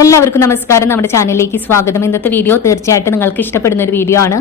എല്ലാവർക്കും നമസ്കാരം. നമ്മുടെ ചാനലിലേക്ക് സ്വാഗതം. ഇന്നത്തെ വീഡിയോ തീർച്ചയായിട്ടും നിങ്ങൾക്ക് ഇഷ്ടപ്പെടുന്ന ഒരു വീഡിയോ ആണ്.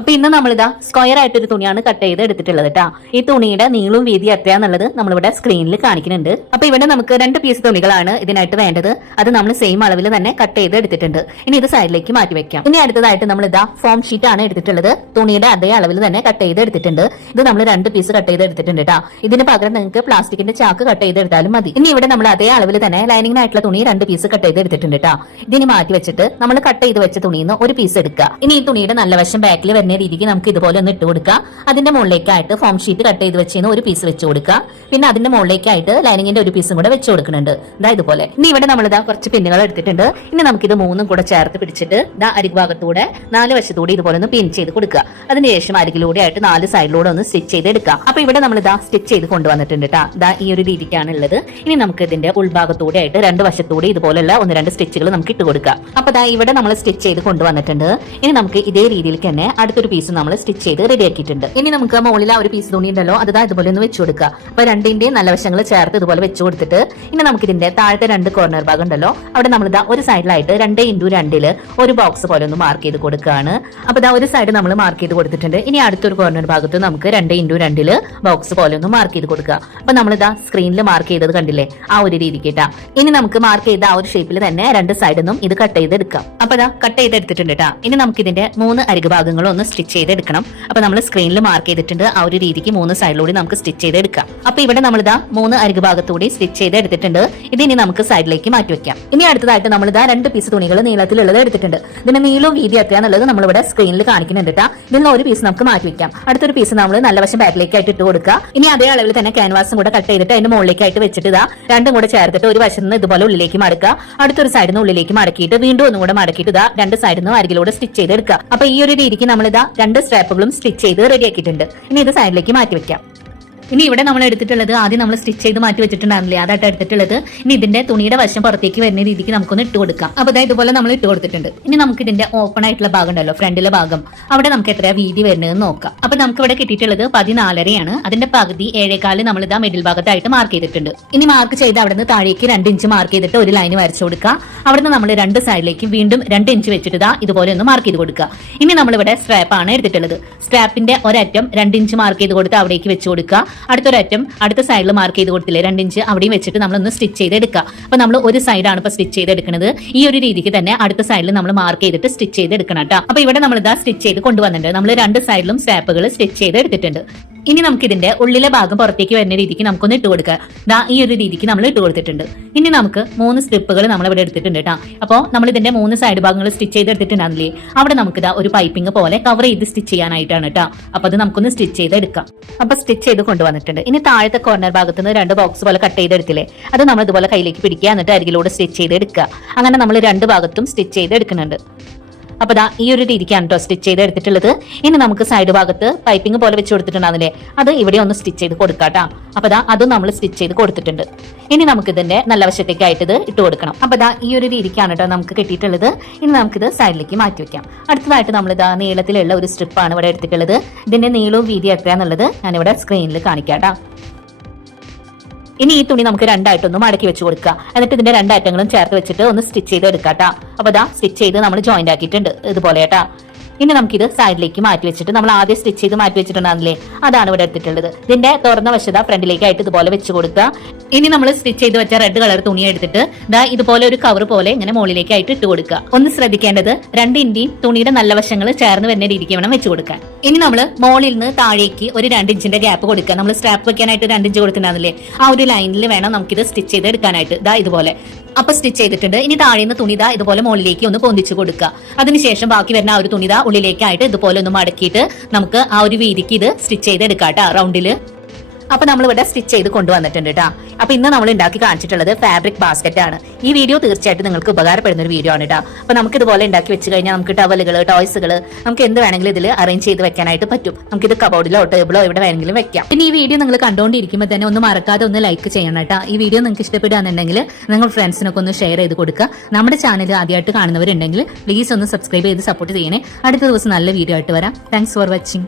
അപ്പൊ ഇന്ന് നമ്മളിതാ സ്ക്വയർ ആയിട്ടൊരു തുണിയാണ് കട്ട് ചെയ്ത് എടുത്തിട്ടുള്ളത് കേട്ടോ. ഈ തുണിയുടെ നീളവും വീതി എത്രയാന്നുള്ളത് നമ്മളിവിടെ സ്ക്രീനിൽ കാണിക്കുന്നുണ്ട്. അപ്പൊ ഇവിടെ നമുക്ക് 2 പീസ് തുണികളാണ് ഇതിനായിട്ട് വേണ്ടത്. അത് നമ്മൾ സെയിം അളവിൽ തന്നെ കട്ട് ചെയ്ത് എടുത്തിട്ടുണ്ട്. ഇനി ഇത് സൈഡിലേക്ക് മാറ്റി വെക്കാം. ഇനി അടുത്തതായിട്ട് നമ്മൾ ഇതാ ഫോം ഷീറ്റ് ആണ് എടുത്തിട്ടുള്ളത്. തുണിയുടെ അതേ അളവിൽ തന്നെ കട്ട് ചെയ്ത് എടുത്തിട്ടുണ്ട്. ഇത് നമ്മൾ 2 പീസ് കട്ട് ചെയ്ത് എടുത്തിട്ടുണ്ട് കേട്ടോ. ഇതിന് പകരം നിങ്ങൾക്ക് പ്ലാസ്റ്റിക്കിന്റെ ചാക്ക് കട്ട് ചെയ്ത് എടുത്താലും മതി. ഇനി ഇവിടെ നമ്മൾ അതേ അളവിൽ തന്നെ ലൈനിങ്ങിനായിട്ടുള്ള തുണി 2 പീസ് കട്ട് ചെയ്ത് എടുത്തിട്ടുണ്ട് കേട്ടോ. ഇതിന് മാറ്റി വെച്ചിട്ട് നമ്മൾ കട്ട് ചെയ്ത് വെച്ച തുണിയിൽ നിന്ന് ഒരു പീസ് എടുക്കുക. ഇനി ഈ തുണിയുടെ നല്ല വശം ബാക്കിൽ വരുന്ന രീതിക്ക് നമുക്ക് ഇതുപോലെ ഒന്ന് ഇട്ട് കൊടുക്കുക. അതിന്റെ മുകളിലേക്കായിട്ട് ഫോം ഷീറ്റ് കട്ട് ചെയ്ത് വെച്ചതിന് ഒരു പീസ് വെച്ച് കൊടുക്കുക. പിന്നെ അതിന്റെ മുകളിലേക്കായിട്ട് ലൈനിങ്ങിന്റെ ഒരു പീസും കൂടെ വെച്ച് കൊടുക്കുന്നുണ്ട്. ഇതാ ഇതുപോലെ. ഇനി ഇവിടെ നമ്മളിതാ കുറച്ച് പിന്നുകൾ എടുത്തിട്ടുണ്ട്. ഇനി നമുക്കിത് 3ഉം കൂടെ ചേർത്ത് പിടിച്ചിട്ട് ഇതാ അരിഭാഗത്തൂടെ 4 വശത്തൂടെ ഇതുപോലെ ഒന്ന് പിൻ ചെയ്ത് കൊടുക്കുക. അതിനുശേഷം അരികിലൂടെ ആയിട്ട് 4 സൈഡിലൂടെ ഒന്ന് സ്റ്റിച്ച് ചെയ്ത് എടുക്കുക. അപ്പൊ ഇവിടെ നമ്മൾ ഇതാ സ്റ്റിച്ച് ചെയ്ത് കൊണ്ടുവന്നിട്ടുണ്ട് കേട്ടോ. ഇതാ ഈ ഒരു രീതിക്കാണ് ഉള്ളത്. ഇനി നമുക്ക് ഇതിന്റെ ഉൾഭാഗത്തൂടെ ആയിട്ട് 2 വശത്തൂടെ ഇതുപോലുള്ള 1-2 സ്റ്റിച്ചുകൾ നമുക്ക് ഇട്ട് കൊടുക്കാം. അപ്പൊ ദാ ഇവിടെ നമ്മൾ സ്റ്റിച്ച് ചെയ്ത് കൊണ്ടുവന്നിട്ടുണ്ട്. ഇനി നമുക്ക് ഇതേ രീതിയിലേക്ക് തന്നെ അടുത്തൊരു പീസ് നമ്മൾ സ്റ്റിച്ച് ചെയ്ത് റെഡി ആക്കിയിട്ടുണ്ട്. ഇനി നമുക്ക് മുകളിൽ ആ ഒരു പീസ് തുണി ഉണ്ടല്ലോ, അത് ഇതുപോലെ ഒന്ന് വെച്ച് കൊടുക്കുക. അപ്പൊ 2ന്റെയും നല്ല വശങ്ങൾ ചേർത്ത് ഇതുപോലെ വെച്ച് കൊടുത്തിട്ട് ഇനി നമുക്ക് ഇതിന്റെ താഴത്തെ 2 കോർണർ ഭാഗം ഉണ്ടല്ലോ, അവിടെ നമ്മൾ ഇതാ ഒരു സൈഡിലായിട്ട് 2x2 ഒരു ബോക്സ് പോലെ ഒന്ന് മാർക്ക് ചെയ്ത് കൊടുക്കുകയാണ്. അപ്പൊ ഇതാ ഒരു സൈഡ് നമ്മൾ മാർക്ക് ചെയ്ത് കൊടുത്തിട്ടുണ്ട്. ഇനി അടുത്തൊരു കോർണർ ഭാഗത്ത് നമുക്ക് 2x2 ബോക്സ് പോലെ ഒന്ന് മാർക്ക് ചെയ്ത് കൊടുക്കുക. അപ്പൊ നമ്മളിതാ സ്ക്രീനിൽ മാർക്ക് ചെയ്തത് കണ്ടില്ലേ, ആ ഒരു രീതിക്ക് ഇട്ടാ. ഇനി നമുക്ക് മാർക്ക് ചെയ്ത ആ ഒരു ഷേപ്പിൽ തന്നെ 2 സൈഡിൽ ഇത് കട്ട് ചെയ്തെടുക്കാം. അപ്പൊ ഇതാ കട്ട് ചെയ്തെടുത്തിട്ടുണ്ട് കേട്ടാ. ഇനി നമുക്ക് ഇതിന്റെ 3 അരികു ഭാഗങ്ങളും ഒന്ന് സ്റ്റിച്ച് ചെയ്തെടുക്കണം. അപ്പൊ നമ്മൾ സ്ക്രീനിൽ മാർക്ക് ചെയ്തിട്ടുണ്ട്. ആ ഒരു രീതിക്ക് 3 സൈഡിലൂടെ നമുക്ക് സ്റ്റിച്ച് ചെയ്തെടുക്കാം. അപ്പൊ ഇവിടെ നമ്മളിതാ 3 അരികു ഭാഗത്തൂടെ സ്റ്റിച്ച് ചെയ്ത് എടുത്തിട്ടുണ്ട്. ഇതിനി നമുക്ക് സൈഡിലേക്ക് മാറ്റി വെക്കാം. ഇനി അടുത്തതായിട്ട് നമ്മളിതാ 2 പീസ് തുണികൾ നീളത്തിലുള്ളത് എടുത്തിട്ടുണ്ട്. ഇതിന്റെ നീളവും വീതി എത്രയാന്നുള്ളത് നമ്മളിവിടെ സ്ക്രീനിൽ കാണിക്കുന്നുണ്ട് കേട്ടോ. ഇതിൽ ഒരു പീസ് നമുക്ക് മാറ്റി വെക്കാം. അടുത്തൊരു പീസ് നമ്മൾ നല്ല വശം ബാക്കിലേക്കായിട്ട് ഇട്ട് കൊടുക്കുക. ഇനി അതേ അളവിൽ തന്നെ ക്യാൻവാസും കൂടെ കട്ട് ചെയ്തിട്ട് അതിന്റെ മുകളിലേക്കായിട്ട് വെച്ചിട്ട് ഇതാ 2ഉം കൂടെ ചേർത്തിട്ട് ഒരു വശത്ത് നിന്ന് ഇതുപോലെ ഉള്ളിലേക്ക് മടക്കുക. അടുത്തൊരു സൈഡിൽ നിന്ന് ഉള്ളിലേക്ക് മടക്കിയിട്ട് വീണ്ടും ഒന്നും കൂടെ മടക്കിയിട്ട് ഇതാ 2 സൈഡിൽ നിന്ന് അരികിലൂടെ സ്റ്റിച്ച് ചെയ്തെടുക്കുക. അപ്പൊ ഈ ഒരു രീതിക്ക് നമ്മളിതാ 2 സ്ട്രാപ്പുകളും സ്റ്റിച്ച് ചെയ്ത് റെഡി ആക്കിയിട്ടുണ്ട്. ഇനി ഇത് സൈഡിലേക്ക് മാറ്റി വെക്കാം. ഇനി ഇവിടെ നമ്മൾ എടുത്തിട്ടുള്ളത് ആദ്യം നമ്മൾ സ്റ്റിച്ച് ചെയ്ത് മാറ്റി വെച്ചിട്ടുണ്ടായിരുന്നില്ലേ, അതായിട്ട് എടുത്തിട്ടുള്ളത്. ഇനി ഇതിന്റെ തുണിയുടെ വശം പുറത്തേക്ക് വരുന്ന രീതിക്ക് നമുക്കൊന്ന് ഇട്ട് കൊടുക്കാം. അപ്പൊ അതായത് ഇതുപോലെ നമ്മൾ ഇട്ട് കൊടുത്തിട്ടുണ്ട്. ഇനി നമുക്ക് ഇതിന്റെ ഓപ്പൺ ആയിട്ടുള്ള ഭാഗം ഉണ്ടല്ലോ, ഫ്രണ്ടിലെ ഭാഗം, അവിടെ നമുക്ക് എത്രയാ വീതി വരുന്നത് നോക്കാം. അപ്പൊ നമുക്ക് ഇവിടെ കിട്ടിയിട്ടുള്ളത് 14.5 അതിന്റെ പകുതി 7.25 നമ്മൾ ഇതാ മിഡിൽ ഭാഗത്തായിട്ട് മാർക്ക് ചെയ്തിട്ടുണ്ട്. ഇനി മാർക്ക് ചെയ്ത് അവിടെ നിന്ന് താഴേക്ക് 2 ഇഞ്ച് മാർക്ക് ചെയ്തിട്ട് ഒരു ലൈൻ വരച്ചു കൊടുക്കുക. അവിടുന്ന് നമ്മൾ 2 സൈഡിലേക്ക് വീണ്ടും 2 ഇഞ്ച് വെച്ചിട്ട് ഇതാ ഇതുപോലെ ഒന്ന് മാർക്ക് ചെയ്ത് കൊടുക്കുക. ഇനി നമ്മളിവിടെ സ്ട്രാപ്പ് ആണ് എടുത്തിട്ടുള്ളത്. സ്ട്രാപ്പിന്റെ ഒരറ്റം 2 ഇഞ്ച് മാർക്ക് ചെയ്ത് കൊടുത്ത് അവിടേക്ക് വെച്ച് കൊടുക്കുക. അടുത്തൊരറ്റം അടുത്ത സൈഡിൽ മാർക്ക് ചെയ്ത് കൊടുത്തില്ലേ 2 ഇഞ്ച്, അവിടെയും വെച്ചിട്ട് നമ്മളൊന്ന് സ്റ്റിച്ച് ചെയ്ത് എടുക്കുക. അപ്പൊ നമ്മൾ ഒരു സൈഡാണ് ഇപ്പൊ സ്റ്റിച്ച് ചെയ്ത് എടുക്കുന്നത്. ഈ ഒരു രീതിക്ക് തന്നെ അടുത്ത സൈഡിൽ നമ്മൾ മാർക്ക് ചെയ്തിട്ട് സ്റ്റിച്ച് ചെയ്ത് എടുക്കണം കേട്ടോ. അപ്പൊ ഇവിടെ നമ്മൾ ഇതാ സ്റ്റിച്ച് ചെയ്ത് കൊണ്ടുവന്നിട്ടുണ്ട്. നമ്മൾ 2 സൈഡിലും സ്ട്രാപ്പുകൾ സ്റ്റിച്ച് ചെയ്ത് എടുത്തിട്ടുണ്ട്. ഇനി നമുക്ക് ഇതിന്റെ ഉള്ളിലെ ഭാഗം പുറത്തേക്ക് വരുന്ന രീതിക്ക് നമുക്കൊന്ന് ഇട്ട് കൊടുക്കുക. ദാ ഈ ഒരു രീതിക്ക് നമ്മൾ ഇട്ട് കൊടുത്തിട്ടുണ്ട്. ഇനി നമുക്ക് 3 സ്ട്രിപ്പുകൾ നമ്മൾ ഇവിടെ എടുത്തിട്ടുണ്ട് കേട്ടോ. അപ്പോൾ നമ്മൾ ഇതിന്റെ 3 സൈഡ് ഭാഗങ്ങൾ സ്റ്റിച്ച് ചെയ്ത് എടുത്തിട്ടുണ്ടാകില്ലേ, അവിടെ നമുക്ക് ഇതാ ഒരു പൈപ്പിംഗ് പോലെ കവർ ചെയ്ത് സ്റ്റിച്ച് ചെയ്യാനായിട്ടാണ് കേട്ടോ. അപ്പൊ അത് നമുക്കൊന്ന് സ്റ്റിച്ച് ചെയ്ത് എടുക്കാം. അപ്പൊ സ്റ്റിച്ച് ചെയ്ത് കൊണ്ടുവന്നിട്ടുണ്ട്. ഇനി താഴത്തെ കോർണർ ഭാഗത്ത് നിന്ന് 2 ബോക്സ് പോലെ കട്ട് ചെയ്തെടുത്തില്ലേ, അത് നമ്മൾ ഇതുപോലെ കയ്യിലേക്ക് പിടിക്കുക. എന്നിട്ട് അരികിലൂടെ സ്റ്റിച്ച് ചെയ്ത് എടുക്കുക. അങ്ങനെ നമ്മൾ 2 ഭാഗത്തും സ്റ്റിച്ച് ചെയ്ത് എടുക്കുന്നുണ്ട്. അപ്പൊ ദാ ഈ ഒരു രീതിക്കാണ് കേട്ടോ സ്റ്റിച്ച് ചെയ്ത് എടുത്തിട്ടുള്ളത്. ഇനി നമുക്ക് സൈഡ് ഭാഗത്ത് പൈപ്പിംഗ് പോലെ വെച്ച് കൊടുത്തിട്ടുണ്ടാവില്ലേ, അത് ഇവിടെ ഒന്ന് സ്റ്റിച്ച് ചെയ്ത് കൊടുക്കാട്ടോ. അപ്പൊ ദാ അതും നമ്മൾ സ്റ്റിച്ച് ചെയ്ത് കൊടുത്തിട്ടുണ്ട്. ഇനി നമുക്ക് ഇതിന്റെ നല്ല വശത്തേക്കായിട്ട് ഇത് ഇട്ട് കൊടുക്കണം. അപ്പൊ ദാ ഈ ഒരു രീതിക്കാണ് കേട്ടോ നമുക്ക് കിട്ടിയിട്ടുള്ളത്. ഇനി നമുക്കിത് സൈഡിലേക്ക് മാറ്റി വെക്കാം. അടുത്തതായിട്ട് നമ്മൾ ഇതാ നീളത്തിലുള്ള ഒരു സ്ട്രിപ്പാണ് ഇവിടെ എടുത്തിട്ടുള്ളത്. ഇതിന്റെ നീളവും വീതി എത്രയാന്നുള്ളത് ഞാനിവിടെ സ്ക്രീനിൽ കാണിക്കാട്ടോ. ഇനി ഈ തുണി നമുക്ക് 2 ആയിട്ടൊന്ന് മടക്കി വെച്ച് കൊടുക്കുക. എന്നിട്ട് ഇതിന്റെ 2 അറ്റങ്ങളും ചേർത്ത് വെച്ചിട്ട് ഒന്ന് സ്റ്റിച്ച് ചെയ്ത് എടുക്കാട്ടാ. അപ്പൊ ഇതാ സ്റ്റിച്ച് ചെയ്ത് നമ്മൾ ജോയിന്റ് ആക്കിയിട്ടുണ്ട് ഇതുപോലെ കേട്ടാ. ഇനി നമുക്കിത് സൈഡിലേക്ക് മാറ്റി വെച്ചിട്ട് നമ്മൾ ആദ്യം സ്റ്റിച്ച് ചെയ്ത് മാറ്റി വെച്ചിട്ടുണ്ടാകില്ലേ, അതാണ് ഇവിടെ എടുത്തിട്ടുള്ളത്. ഇതിന്റെ തുറന്ന വശത ഫ്രണ്ടിലേക്കായിട്ട് ഇതുപോലെ വെച്ച് കൊടുക്കുക. ഇനി നമ്മൾ സ്റ്റിച്ച് ചെയ്ത് വെച്ച റെഡ് കളർ തുണി എടുത്തിട്ട് ദാ ഇതുപോലെ ഒരു കവർ പോലെ ഇങ്ങനെ മുകളിലേക്കായിട്ട് ഇട്ട് കൊടുക്കുക. ഒന്ന് ശ്രദ്ധിക്കേണ്ടത് 2 ഇഞ്ചിന്റെയും തുണിയുടെ നല്ല വശങ്ങൾ ചേർന്ന് വരുന്ന രീതിക്ക് വേണം വെച്ച് കൊടുക്കാൻ. ഇനി നമ്മൾ മുകളിൽ നിന്ന് താഴേക്ക് ഒരു 2 ഇഞ്ചിന്റെ ഗ്യാപ്പ് കൊടുക്കുക. നമ്മൾ സ്ട്രാപ്പ് വെക്കാനായിട്ട് 2 ഇഞ്ച് കൊടുത്തിട്ടുണ്ടാകില്ലേ, ആ ഒരു ലൈനിൽ വേണം നമുക്കിത് സ്റ്റിച്ച് ചെയ്ത് എടുക്കാനായിട്ട്. ദാ ഇതുപോലെ അപ്പൊ സ്റ്റിച്ച് ചെയ്തിട്ടുണ്ട്. ഇനി താഴെന്ന് തുണിത ഇതുപോലെ മുകളിലേക്ക് ഒന്ന് പൊന്തിച്ചു കൊടുക്കുക. അതിനുശേഷം ബാക്കി വരുന്ന ആ ഒരു തുണിത ഉള്ളിലേക്കായിട്ട് ഇതുപോലെ ഒന്ന് മടക്കിയിട്ട് നമുക്ക് ആ ഒരു വീതിക്ക് ഇത് സ്റ്റിച്ച് ചെയ്ത് എടുക്കാട്ടോ റൗണ്ടില്. അപ്പൊ നമ്മൾ ഇവിടെ സ്റ്റിച്ച് ചെയ്ത് കൊണ്ടുവന്നിട്ടുണ്ട് കേട്ടോ. അപ്പൊ ഇന്ന് നമ്മൾ ഉണ്ടാക്കി കാണിച്ചിട്ടുള്ളത് ഫാബ്രിക് ബാസ്ക്കറ്റ് ആണ്. ഈ വീഡിയോ തീർച്ചയായിട്ടും നിങ്ങൾക്ക് ഉപകാരപ്പെടുന്ന ഒരു വീഡിയോ ആണ് കേട്ടോ. അപ്പൊ നമുക്ക് ഇതുപോലെ ഉണ്ടാക്കി വെച്ച് കഴിഞ്ഞാൽ നമുക്ക് ടവലുകൾ, ടോയ്സുകൾ, നമുക്ക് എന്ത് വേണമെങ്കിലും ഇതിൽ അറേഞ്ച് ചെയ്ത് വെക്കാനായിട്ട് പറ്റും. നമുക്ക് ഇത് കബോർഡിലോ ടേബിളോ എവിടെ വേണമെങ്കിലും വെക്കാം. പിന്നെ ഈ വീഡിയോ നിങ്ങൾ കണ്ടുകൊണ്ടിരിക്കുമ്പോൾ തന്നെ ഒന്ന് മറക്കാതെ ഒന്ന് ലൈക്ക് ചെയ്യണം കേട്ടോ. ഈ വീഡിയോ നിങ്ങൾക്ക് ഇഷ്ടപ്പെടുകയാണെന്നുണ്ടെങ്കിൽ നിങ്ങൾ ഫ്രണ്ട്സിനൊക്കെ ഒന്ന് ഷെയർ ചെയ്ത് കൊടുക്കുക. നമ്മുടെ ചാനൽ ആദ്യമായിട്ട് കാണുന്നവരുണ്ടെങ്കിൽ പ്ലീസ് ഒന്ന് സബ്സ്ക്രൈബ് ചെയ്ത് സപ്പോർട്ട് ചെയ്യണേ. അടുത്ത ദിവസം നല്ല വീഡിയോ ആയിട്ട് വരാം. Thanks for watching.